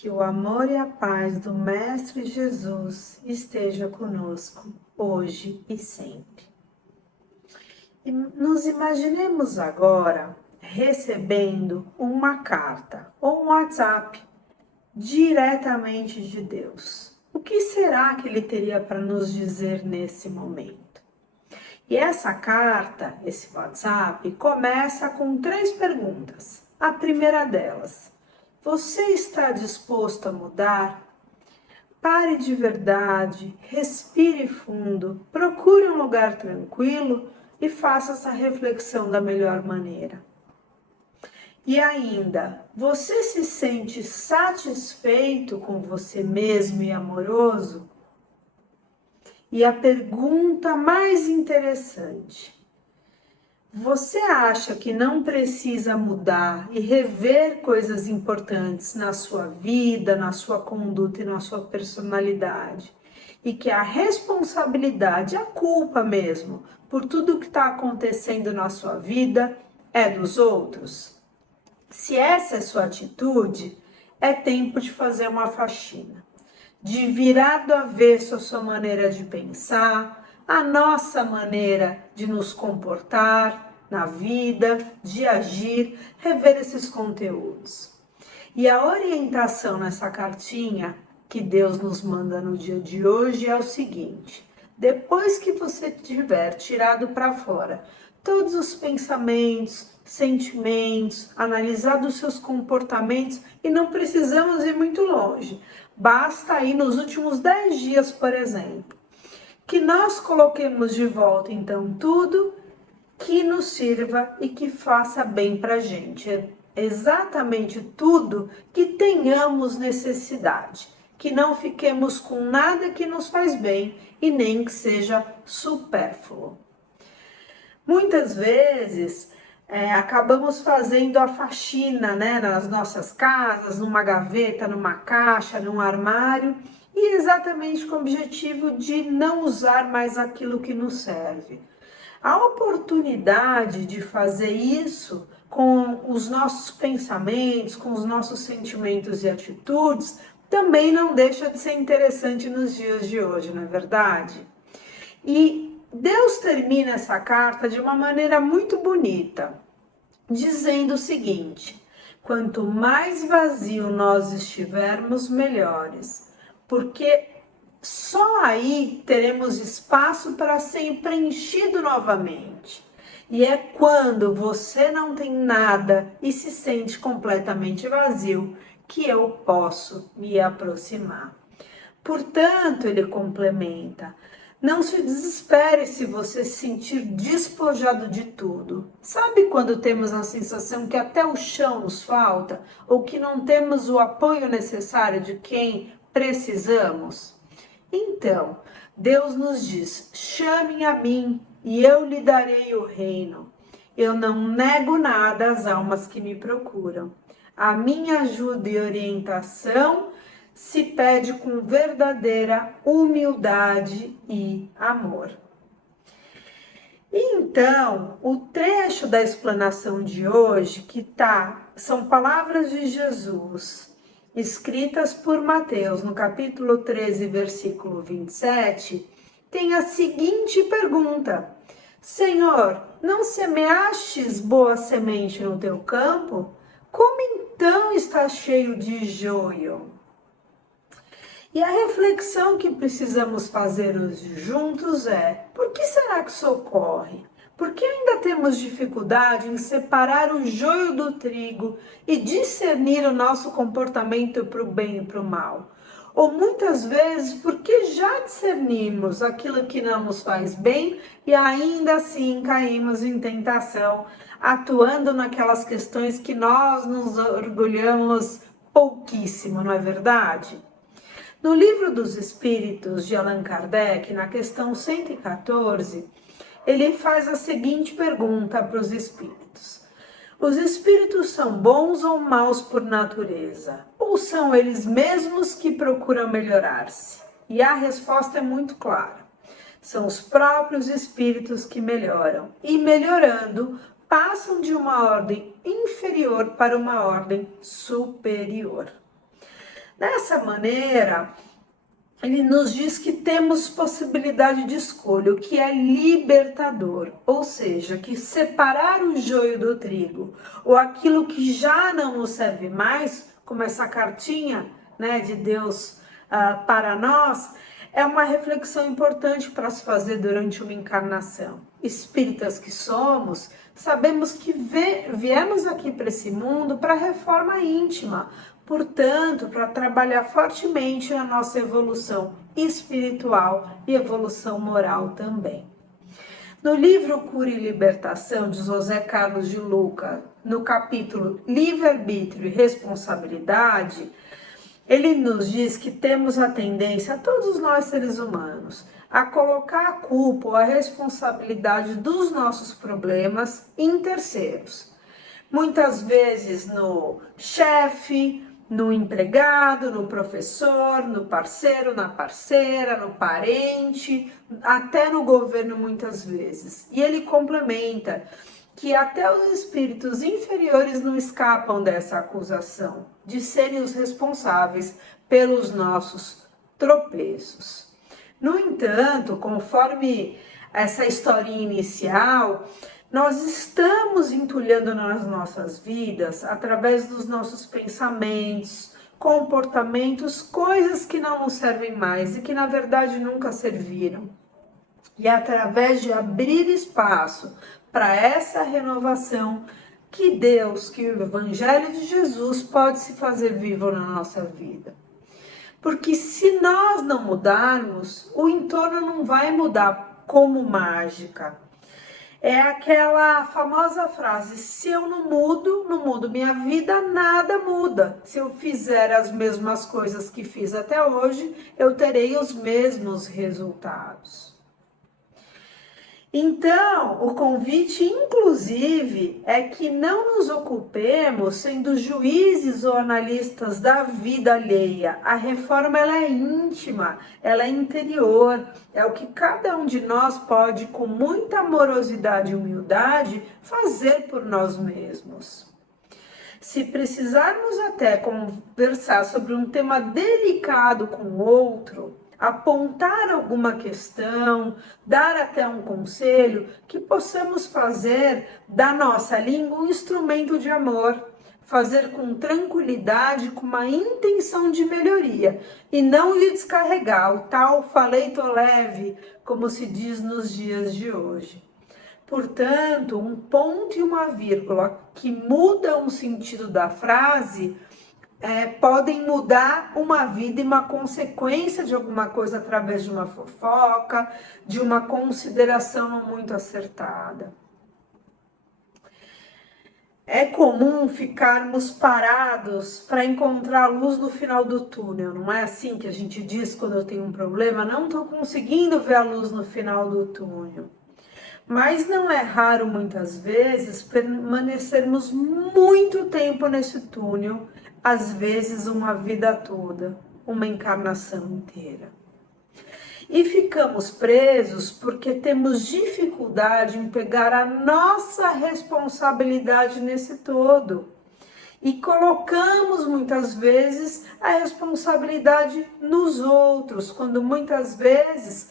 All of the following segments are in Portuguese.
Que o amor e a paz do Mestre Jesus esteja conosco, hoje e sempre. E nos imaginemos agora recebendo uma carta ou um WhatsApp diretamente de Deus. O que será que ele teria para nos dizer nesse momento? E essa carta, esse WhatsApp, começa com 3 perguntas. A primeira delas: você está disposto a mudar? Pare de verdade, respire fundo, procure um lugar tranquilo e faça essa reflexão da melhor maneira. E ainda, você se sente satisfeito com você mesmo e amoroso? E a pergunta mais interessante: você acha que não precisa mudar e rever coisas importantes na sua vida, na sua conduta e na sua personalidade? E que a responsabilidade, a culpa mesmo, por tudo que está acontecendo na sua vida é dos outros? Se essa é sua atitude, é tempo de fazer uma faxina, de virar do avesso a sua maneira de pensar, a nossa maneira de nos comportar na vida, de agir, rever esses conteúdos. E a orientação nessa cartinha que Deus nos manda no dia de hoje é o seguinte: depois que você tiver tirado para fora todos os pensamentos, sentimentos, analisado os seus comportamentos, e não precisamos ir muito longe, basta ir nos últimos 10 dias, por exemplo, que nós coloquemos de volta então tudo que nos sirva e que faça bem para a gente. É exatamente tudo que tenhamos necessidade, que não fiquemos com nada que nos faz bem e nem que seja supérfluo. Muitas vezes acabamos fazendo a faxina, nas nossas casas, numa gaveta, numa caixa, num armário, e exatamente com o objetivo de não usar mais aquilo que nos serve. A oportunidade de fazer isso com os nossos pensamentos, com os nossos sentimentos e atitudes, também não deixa de ser interessante nos dias de hoje, não é verdade? E Deus termina essa carta de uma maneira muito bonita, dizendo o seguinte: quanto mais vazio nós estivermos, melhores, porque só aí teremos espaço para ser preenchido novamente. E é quando você não tem nada e se sente completamente vazio que eu posso me aproximar. Portanto, ele complementa: não se desespere se você se sentir despojado de tudo. Sabe quando temos a sensação que até o chão nos falta ou que não temos o apoio necessário de quem precisamos? Então, Deus nos diz: chamem a mim e eu lhe darei o reino. Eu não nego nada às almas que me procuram. A minha ajuda e orientação se pede com verdadeira humildade e amor. Então, o trecho da explanação de hoje, são palavras de Jesus, escritas por Mateus, no capítulo 13, versículo 27, tem a seguinte pergunta: Senhor, não semeastes boa semente no teu campo? Como então está cheio de joio? E a reflexão que precisamos fazer hoje juntos é: por que será que isso ocorre? Por que ainda temos dificuldade em separar o joio do trigo e discernir o nosso comportamento para o bem e para o mal? Ou muitas vezes porque já discernimos aquilo que não nos faz bem e ainda assim caímos em tentação, atuando naquelas questões que nós nos orgulhamos pouquíssimo, não é verdade? No Livro dos Espíritos, de Allan Kardec, na questão 114, ele faz a seguinte pergunta para os espíritos: os espíritos são bons ou maus por natureza? Ou são eles mesmos que procuram melhorar-se? E a resposta é muito clara: são os próprios espíritos que melhoram, e melhorando, passam de uma ordem inferior para uma ordem superior. Dessa maneira, ele nos diz que temos possibilidade de escolha, o que é libertador, ou seja, que separar o joio do trigo, ou aquilo que já não nos serve mais, como essa cartinha, né, de Deus para nós, é uma reflexão importante para se fazer durante uma encarnação. Espíritas que somos, sabemos que viemos aqui para esse mundo para reforma íntima, portanto, para trabalhar fortemente na nossa evolução espiritual e evolução moral também. No livro Cura e Libertação, de José Carlos de Luca, no capítulo Livre-Arbítrio e Responsabilidade, ele nos diz que temos a tendência, todos nós seres humanos, a colocar a culpa ou a responsabilidade dos nossos problemas em terceiros. Muitas vezes no chefe, no empregado, no professor, no parceiro, na parceira, no parente, até no governo muitas vezes. E ele complementa que até os espíritos inferiores não escapam dessa acusação de serem os responsáveis pelos nossos tropeços. No entanto, conforme essa historinha inicial, nós estamos entulhando nas nossas vidas, através dos nossos pensamentos, comportamentos, coisas que não nos servem mais e que na verdade nunca serviram. E através de abrir espaço para essa renovação, que Deus, que o Evangelho de Jesus pode se fazer vivo na nossa vida. Porque se nós não mudarmos, o entorno não vai mudar como mágica. É aquela famosa frase: se eu não mudo minha vida, nada muda. Se eu fizer as mesmas coisas que fiz até hoje, eu terei os mesmos resultados. Então, o convite, inclusive, é que não nos ocupemos sendo juízes ou analistas da vida alheia. A reforma ela é íntima, ela é interior, é o que cada um de nós pode, com muita amorosidade e humildade, fazer por nós mesmos. Se precisarmos até conversar sobre um tema delicado com o outro, apontar alguma questão, dar até um conselho, que possamos fazer da nossa língua um instrumento de amor, fazer com tranquilidade, com uma intenção de melhoria, e não de descarregar o tal falei tô leve, como se diz nos dias de hoje. Portanto, um ponto e uma vírgula que mudam o sentido da frase podem mudar uma vida e uma consequência de alguma coisa através de uma fofoca, de uma consideração não muito acertada. É comum ficarmos parados para encontrar a luz no final do túnel. Não é assim que a gente diz quando eu tenho um problema? Não estou conseguindo ver a luz no final do túnel. Mas não é raro, muitas vezes, permanecermos muito tempo nesse túnel, às vezes uma vida toda, uma encarnação inteira. E ficamos presos porque temos dificuldade em pegar a nossa responsabilidade nesse todo. E colocamos muitas vezes a responsabilidade nos outros, quando muitas vezes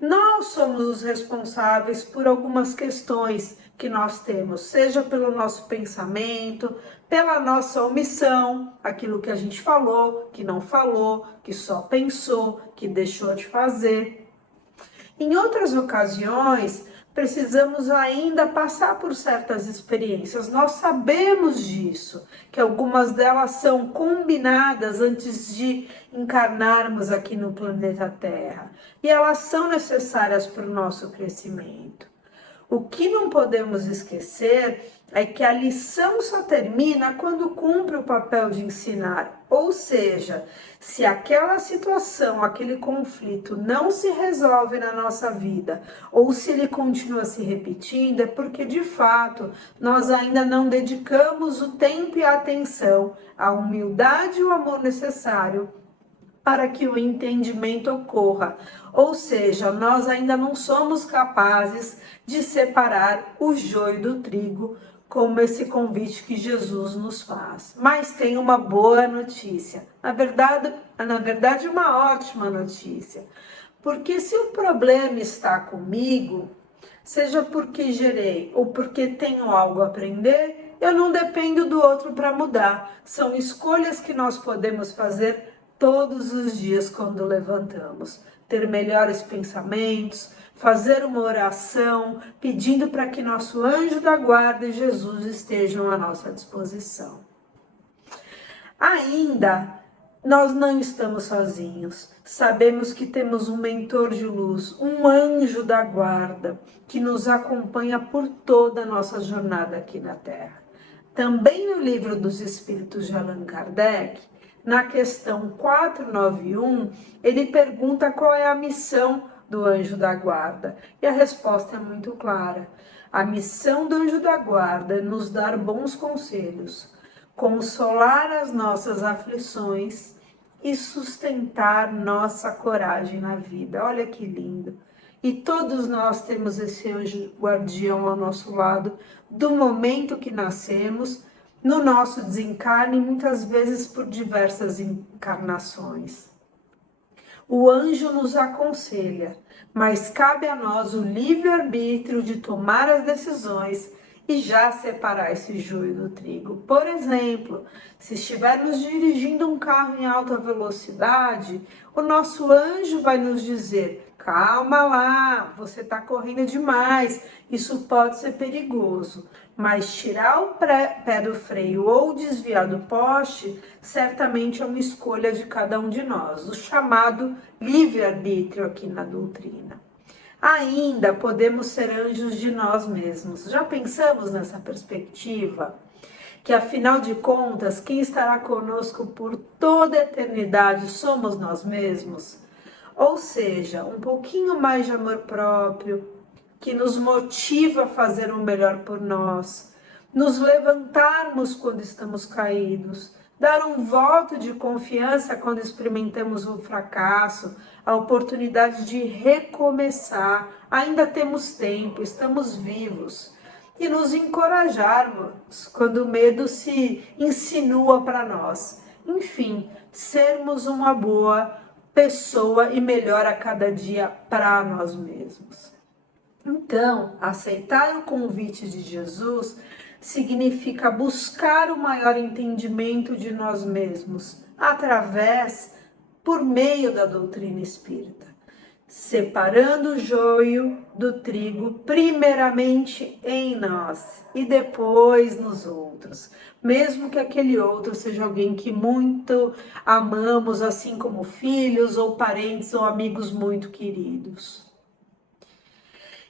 nós somos os responsáveis por algumas questões que nós temos, seja pelo nosso pensamento, pela nossa omissão, aquilo que a gente falou, que não falou, que só pensou, que deixou de fazer. Em outras ocasiões, precisamos ainda passar por certas experiências. Nós sabemos disso, que algumas delas são combinadas antes de encarnarmos aqui no planeta Terra. E elas são necessárias para o nosso crescimento. O que não podemos esquecer é que a lição só termina quando cumpre o papel de ensinar. Ou seja, se aquela situação, aquele conflito não se resolve na nossa vida, ou se ele continua se repetindo, é porque de fato nós ainda não dedicamos o tempo e a atenção, a humildade e o amor necessário para que o entendimento ocorra. Ou seja, nós ainda não somos capazes de separar o joio do trigo, como esse convite que Jesus nos faz. Mas tem uma boa notícia, na verdade uma ótima notícia, porque se o problema está comigo, seja porque gerei ou porque tenho algo a aprender, eu não dependo do outro para mudar. São escolhas que nós podemos fazer todos os dias quando levantamos. Ter melhores pensamentos, fazer uma oração, pedindo para que nosso anjo da guarda e Jesus estejam à nossa disposição. Ainda, nós não estamos sozinhos. Sabemos que temos um mentor de luz, um anjo da guarda, que nos acompanha por toda a nossa jornada aqui na Terra. Também no Livro dos Espíritos de Allan Kardec, na questão 491, ele pergunta qual é a missão do anjo da guarda. E a resposta é muito clara. A missão do anjo da guarda é nos dar bons conselhos, consolar as nossas aflições e sustentar nossa coragem na vida. Olha que lindo! E todos nós temos esse anjo guardião ao nosso lado, do momento que nascemos, no nosso desencarne, muitas vezes por diversas encarnações. O anjo nos aconselha, mas cabe a nós o livre-arbítrio de tomar as decisões e já separar esse joio do trigo. Por exemplo, se estivermos dirigindo um carro em alta velocidade, o nosso anjo vai nos dizer: calma lá, você está correndo demais, isso pode ser perigoso. Mas tirar o pé do freio ou desviar do poste, certamente é uma escolha de cada um de nós, o chamado livre-arbítrio aqui na doutrina. Ainda podemos ser anjos de nós mesmos. Já pensamos nessa perspectiva? Que afinal de contas, quem estará conosco por toda a eternidade somos nós mesmos? Ou seja, um pouquinho mais de amor próprio, que nos motiva a fazer o melhor por nós, nos levantarmos quando estamos caídos, dar um voto de confiança quando experimentamos o fracasso, a oportunidade de recomeçar. Ainda temos tempo, estamos vivos. E nos encorajarmos quando o medo se insinua para nós. Enfim, sermos uma boa pessoa e melhor a cada dia para nós mesmos. Então, aceitar o convite de Jesus significa buscar o maior entendimento de nós mesmos, por meio da doutrina espírita, separando o joio do trigo, primeiramente em nós e depois nos outros, mesmo que aquele outro seja alguém que muito amamos, assim como filhos ou parentes ou amigos muito queridos.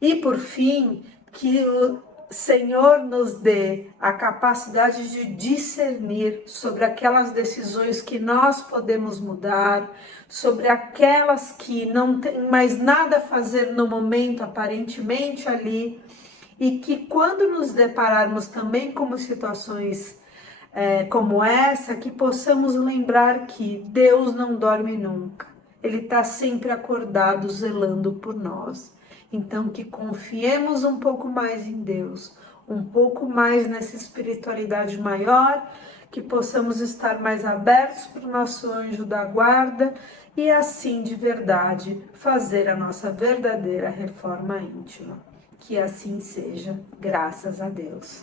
E por fim, que o Senhor nos dê a capacidade de discernir sobre aquelas decisões que nós podemos mudar, sobre aquelas que não tem mais nada a fazer no momento, aparentemente ali, e que quando nos depararmos também com situações como essa, que possamos lembrar que Deus não dorme nunca. Ele está sempre acordado, zelando por nós. Então, que confiemos um pouco mais em Deus, um pouco mais nessa espiritualidade maior, que possamos estar mais abertos para o nosso anjo da guarda e assim, de verdade, fazer a nossa verdadeira reforma íntima. Que assim seja, graças a Deus.